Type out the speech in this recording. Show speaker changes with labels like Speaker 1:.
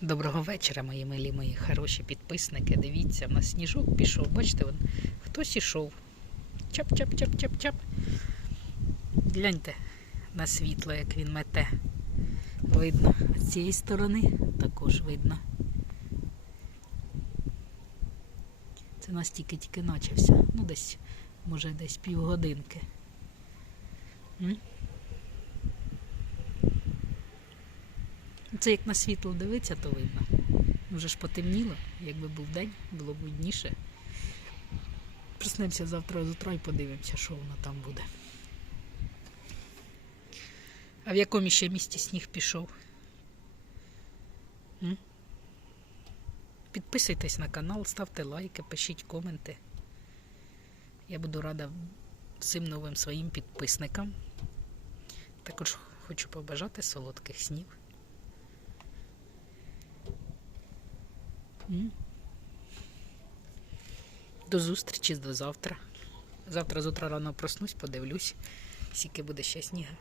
Speaker 1: Доброго вечора, мої милі, мої хороші підписники. Дивіться, в нас сніжок пішов. Бачите, вон, хтось ішов. Чап-чап-чап-чап-чап. Гляньте на світло, як він мете. Видно. З цієї сторони також видно. Це у нас тільки-тільки начався. Ну, десь, може, десь півгодинки. М? Це як на світло дивиться, то видно. Ну, Вже ж потемніло, якби був день, було б видніше. Проснемося завтра з утра і подивимося, що воно там буде. А в якому ще місті сніг пішов? М? Підписуйтесь на канал, ставте лайки, пишіть коменти. Я буду рада всім новим своїм підписникам. Також хочу побажати солодких снів. До зустрічі до завтра. Завтра з утра рано проснусь, подивлюсь, скільки буде ще сніга.